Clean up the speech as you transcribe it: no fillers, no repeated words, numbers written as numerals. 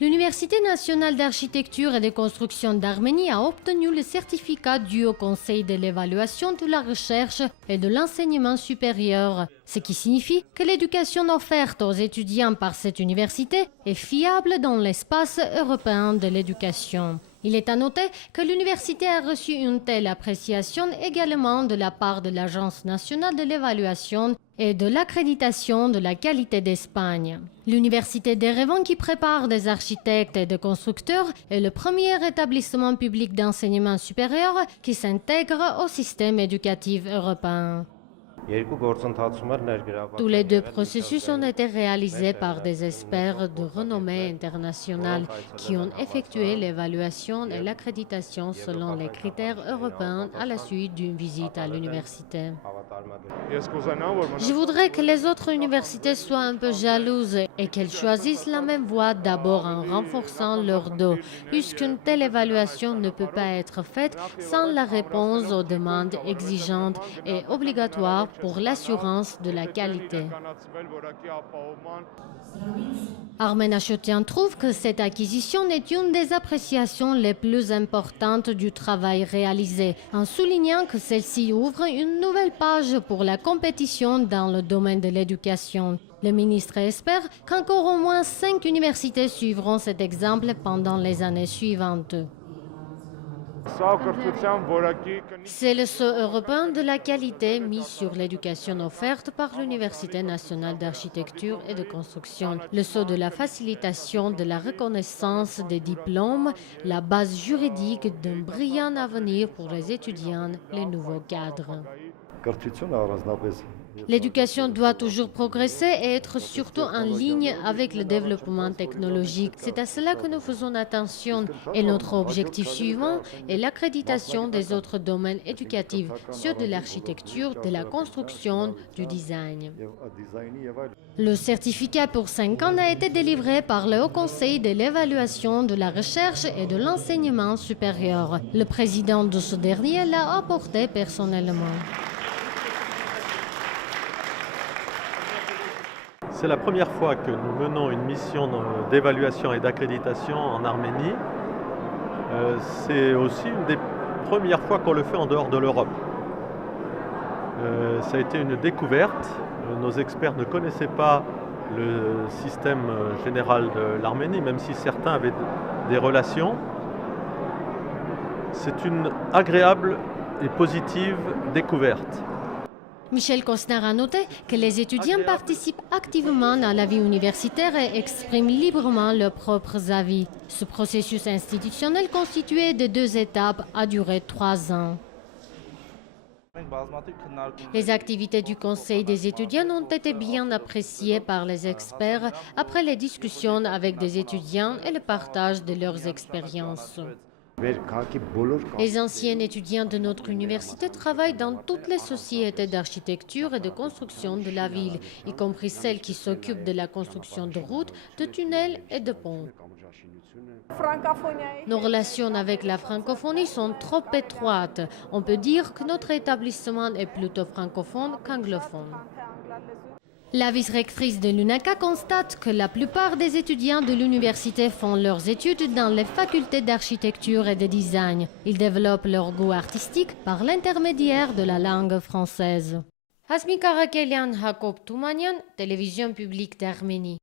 L'Université nationale d'architecture et de construction d'Arménie a obtenu le certificat dû au Conseil de l'évaluation de la recherche et de l'enseignement supérieur, ce qui signifie que l'éducation offerte aux étudiants par cette université est fiable dans l'espace européen de l'éducation. Il est à noter que l'université a reçu une telle appréciation également de la part de l'Agence nationale de l'évaluation et de l'accréditation de la qualité d'Espagne. L'Université d'Erevan, qui prépare des architectes et des constructeurs, est le premier établissement public d'enseignement supérieur qui s'intègre au système éducatif européen. Tous les deux processus ont été réalisés par des experts de renommée internationale qui ont effectué l'évaluation et l'accréditation selon les critères européens à la suite d'une visite à l'université. Je voudrais que les autres universités soient un peu jalouses et qu'elles choisissent la même voie d'abord en renforçant leur dos, puisqu'une telle évaluation ne peut pas être faite sans la réponse aux demandes exigeantes et obligatoires pour l'assurance de la qualité. Armen Achotian trouve que cette acquisition est une des appréciations les plus importantes du travail réalisé, en soulignant que celle-ci ouvre une nouvelle page pour la compétition dans le domaine de l'éducation. Le ministre espère qu'encore au moins 5 universités suivront cet exemple pendant les années suivantes. C'est le sceau européen de la qualité mis sur l'éducation offerte par l'Université nationale d'architecture et de construction. Le sceau de la facilitation de la reconnaissance des diplômes, la base juridique d'un brillant avenir pour les étudiants, les nouveaux cadres. L'éducation doit toujours progresser et être surtout en ligne avec le développement technologique. C'est à cela que nous faisons attention et notre objectif suivant est l'accréditation des autres domaines éducatifs, ceux de l'architecture, de la construction, du design. Le certificat pour 5 ans a été délivré par le Haut Conseil de l'évaluation de la recherche et de l'enseignement supérieur. Le président de ce dernier l'a apporté personnellement. C'est la première fois que nous menons une mission d'évaluation et d'accréditation en Arménie. C'est aussi une des premières fois qu'on le fait en dehors de l'Europe. Ça a été une découverte. Nos experts ne connaissaient pas le système général de l'Arménie, même si certains avaient des relations. C'est une agréable et positive découverte. Michel Costner a noté que les étudiants participent activement à la vie universitaire et expriment librement leurs propres avis. Ce processus institutionnel constitué de 2 étapes a duré 3 ans. Les activités du Conseil des étudiants ont été bien appréciées par les experts après les discussions avec des étudiants et le partage de leurs expériences. Les anciens étudiants de notre université travaillent dans toutes les sociétés d'architecture et de construction de la ville, y compris celles qui s'occupent de la construction de routes, de tunnels et de ponts. Nos relations avec la francophonie sont trop étroites. On peut dire que notre établissement est plutôt francophone qu'anglophone. La vice-rectrice de l'UNACA constate que la plupart des étudiants de l'université font leurs études dans les facultés d'architecture et de design. Ils développent leur goût artistique par l'intermédiaire de la langue française. Hasmi Karakelian, Jacob Toumanyan, Télévision publique d'Arménie.